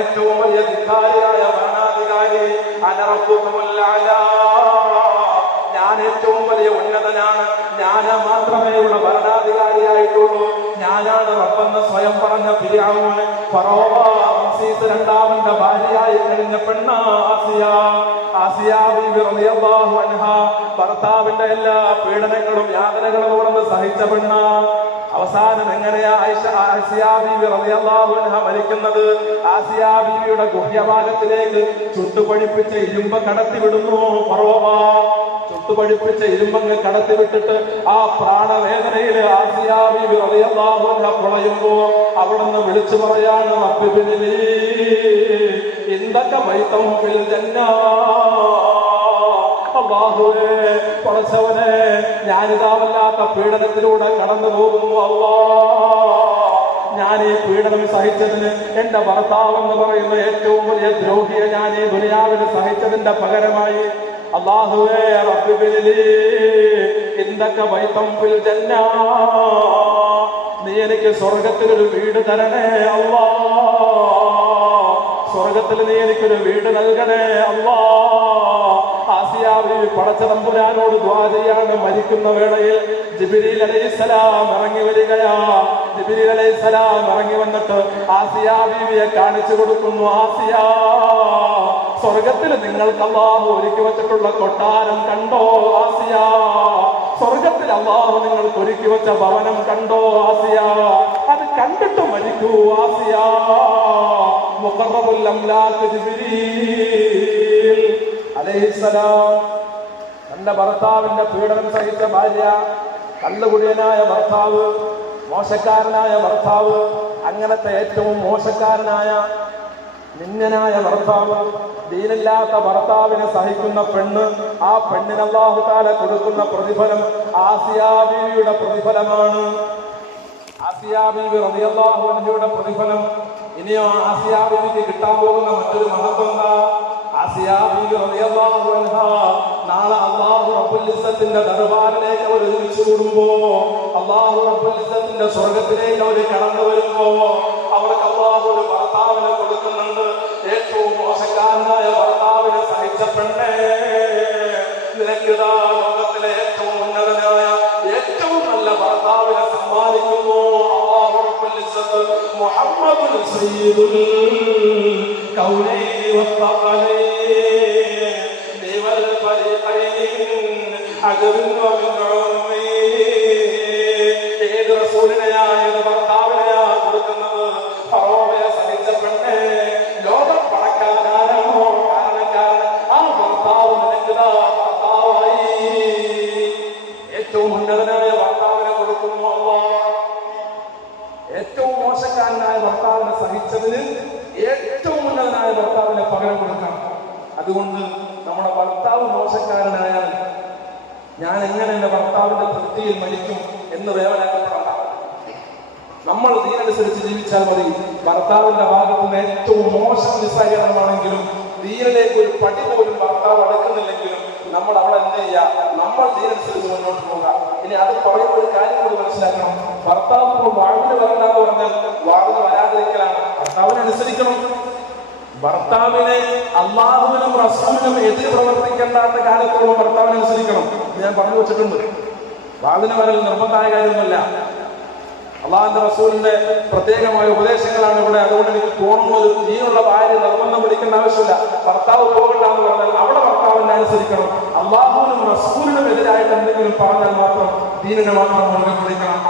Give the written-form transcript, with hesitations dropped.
ഏറ്റവും വലിയ ധിക്കാരിയായ ഭരണാധികാരി, അനറബ്ബുകുമുൽ അഅ്ലാ, ഞാൻ ഏറ്റവും വലിയ ഉന്നതനാണ്, ഞാൻ മാത്രമേ ഇവിടെ ഭരണാധികാരിയായിട്ടുള്ളൂ, ഞാനാണ് റബ്ബെന്ന് സ്വയം പറഞ്ഞ ഫിർഔൻ, ഫറോവ റംസീസ് രണ്ടാമന്റെ ഭാര്യയായി കഴിഞ്ഞ പെണ്ണ ആസിയ ബീവി റളിയല്ലാഹു അൻഹാ, ഭർത്താവിന്റെ എല്ലാ പീഡനങ്ങളും യാതനകളും ഉടന്ന് സഹിച്ച പെണ്ണ. അവസാനം എങ്ങനെയാ ആസിയ ബീവി റളിയല്ലാഹു അൻഹ മരിക്കുന്നത്? ആസിയ ബീവിയുടെ ഗുഹ്യഭാഗത്തിലേക്ക് ചുട്ടുപഴിപ്പിച്ച ഇരുമ്പ് കടത്തിവിടുന്നു ഫറോവ. ചുട്ടുപഴിപ്പിച്ച ഇരുമ്പങ്ങ് കടത്തിവിട്ടിട്ട് ആ പ്രാണവേദനയിൽ ആസിയ ബീവി റളിയല്ലാഹു അൻഹ പൊളയുമ്പോ അവിടുന്ന് വിളിച്ചു പറയാണ്, റബ്ബിബ്നിലി ഇൻദക ബൈതൻ ഫിൽ ജന്ന. അല്ലാഹുവേ, പടച്ചവനെ, ഞാനിതാവല്ലാത്ത പീഡനത്തിലൂടെ കടന്നു പോകുന്നു അല്ലാഹ്. ഞാൻ ഈ പീഡനം സഹിച്ചതിന് എന്റെ ഭർത്താവെന്ന് പറയുന്ന ഏറ്റവും വലിയ ദ്രോഹിയെ ഞാൻ ഈ ദുനിയാവിൽ സഹിച്ചതിന്റെ പകരമായി അല്ലാഹുവേ, റബ്ബിബ്നിലി ഇൻദക ബൈതൻ ഫിൽ ജന്ന, നീ എനിക്ക് സ്വർഗത്തിലൊരു വീട് തരണേ അല്ലാഹ്, സ്വർഗത്തിൽ നീ എനിക്കൊരു വീട് നൽകണേ അല്ലാഹ്. ആസിയ ബീവി പടച്ച തമ്പുരാനോട് ദുആ ചെയ്യാണ്. മരിക്കുന്ന വേളയിൽ ജിബ്രീൽ അലൈഹിസ്സലാം ഇറങ്ങി വരികയാ. ജിബ്രീൽ അലൈഹിസ്സലാം ഇറങ്ങി വന്നിട്ട് ആസിയ ബീവിയെ കാണിച്ചു കൊടുക്കുന്നു. ആസിയ, സ്വർഗത്തിൽ നിങ്ങൾക്ക് അല്ലാഹു ഒരുക്കി വെച്ചിട്ടുള്ള കൊട്ടാരം കണ്ടോ ആസിയ? സ്വർഗത്തിൽ അല്ലാഹു നിങ്ങൾക്ക് ഒരുക്കി വെച്ച ഭവനം കണ്ടോ ആസിയ? അത് കണ്ടിട്ട് മരിക്കൂ ആസിയ. മുഖറബുൽ അംലാക്ക് ജിബ്രീൽ അലൈഹിസ്സലാം, തന്റെ ഭർത്താവിന്റെ പീഡനം സഹിച്ച ഭാര്യ, കള്ളുകുടിയനായ ഭർത്താവ്, മോശക്കാരനായ ഭർത്താവ്, അങ്ങനത്തെ ഏറ്റവും മോശക്കാരനായ നിന്ദനായ ഭർത്താവ്, ദീനില്ലാത്ത ഭർത്താവിനെ സഹിക്കുന്ന പെണ്ണ്, ആ പെണ്ണിന് അല്ലാഹു തആല കൊടുക്കുന്ന പ്രതിഫലം ആസിയ ബീവിയുടെ പ്രതിഫലമാണ്. ആസിയ ബീവി റളിയല്ലാഹു അൻഹയുടെ പ്രതിഫലം. ഇനിയോ ആസിയ ബീവിക്ക് കിട്ടാൻ പോകുന്ന മറ്റൊരു മഹത്വം എന്താ? ആസിയ ബീവി റളിയല്ലാഹു അൻഹ നാളെ അല്ലാഹു റബ്ബുൽ ഇസ്സത്തിന്റെ ദർബാറിലേക്ക് അവർ ഒരുമിച്ച് കൂടുമ്പോ, അല്ലാഹു റബ്ബുൽ ഇസ്സത്തിന്റെ സ്വർഗത്തിലേക്ക് അവർ കടന്നു വരുമ്പോ അവർക്ക് അല്ലാഹു ഒരു ഭർത്താവിനെ കൊടുക്കുന്നുണ്ട്. ഏറ്റവും മോശക്കാരനായ ഭർത്താവിനെ സഹിച്ച പെണ്ണേ, നിനക്കിതാ ലോകത്തിലെ ഏറ്റവും ഉന്നതനായ ഏറ്റവും നല്ല ഭർത്താവിനെ സമ്മാനിക്കുന്നു അല്ലാഹു റബ്ബുൽ ഇസ്സത്ത്. മുഹമ്മദുൻ സയ്യിദുൽ കൗനൈനി വസ്സഖലൈനി വൽ ഫരീഖൈൻ അജ്റുൻ വമിൻ ഉമ്മി. ഏത് റസൂലിനെയാ, ഏത് ഭർത്താവിനെയാ കൊടുക്കുന്നത്? ഫറോവയെ സഹിച്ച പെണ്ണേ, ലോകം പണക്കാരനാണോ കാരണക്കാരൻ? ആ ഭർത്താവ് നിനക്കിതാ ഭർത്താവായി. ഏറ്റവും ഉന്നതനായ ഭർത്താവിനെ കൊടുക്കുന്നു അല്ലാഹ്. ഏറ്റവും മോശക്കാരനായ ഭർത്താവിനെ സഹിച്ചതിന് ഏറ്റവും ഉന്നതനായ ഭർത്താവിനെ പകരം കൊടുക്കണം. അതുകൊണ്ട് നമ്മുടെ ഭർത്താവ് മോശക്കാരനായാൽ ഞാൻ എങ്ങനെ എന്റെ ഭർത്താവിന്റെ തൃപ്തിയിൽ മരിക്കും എന്ന് വേവലാക്കപ്പെടണം. നമ്മൾ ദീനനുസരിച്ച് ജീവിച്ചാൽ മതി. ഭർത്താവിന്റെ ഭാഗത്ത് നിന്ന് ഏറ്റവും മോശം നിസ്സഹകരണമാണെങ്കിലും, ദീനിലേക്ക് ഒരു പടി പോലും ഭർത്താവ് അടുക്കുന്നില്ലെങ്കിലും നമ്മൾ അവിടെ എന്ത് ചെയ്യുക? നമ്മൾ ദീനനുസരിച്ച് മുന്നോട്ട് പോകാം. ഇനി അത് പറയുമ്പോൾ ഒരു കാര്യം കൂടി മനസ്സിലാക്കണം. ഭർത്താവ് വാവിന് വരണ്ടാന്ന് പറഞ്ഞാൽ വാവിന് വരാതിരിക്കലാണ്. ഭർത്താവിനെ അനുസരിക്കണം. ഭർത്താവിനെ അല്ലാഹുവിനും റസൂലിനും എതിര് പ്രവർത്തിക്കേണ്ടാത്ത കാലത്തോളം ഭർത്താവിനെ അനുസരിക്കണം. ഞാൻ പറഞ്ഞു വെച്ചിട്ടുണ്ട്. വാവിന് വരൽ നിർബന്ധമായ കാര്യമൊന്നുമല്ല. അള്ളാഹുവിന്റെ റസൂലിന്റെ പ്രത്യേകമായ ഉപദേശങ്ങളാണ് ഇവിടെ. അതുകൊണ്ട് എനിക്ക് തോന്നുന്നത് നീനുള്ള ഭാര്യ നിർബന്ധം പിടിക്കേണ്ട ആവശ്യമില്ല. ഭർത്താവ് പോകണ്ടെന്ന് പറഞ്ഞാൽ അവിടെ ഭർത്താവിനെ അനുസരിക്കണം. അള്ളാഹുവിനും റസൂലിനും എതിരായിട്ട് എന്തെങ്കിലും പറഞ്ഞാൽ മാത്രം ദീനിനെ മാത്രം മുൻകൈ പിടിക്കണം.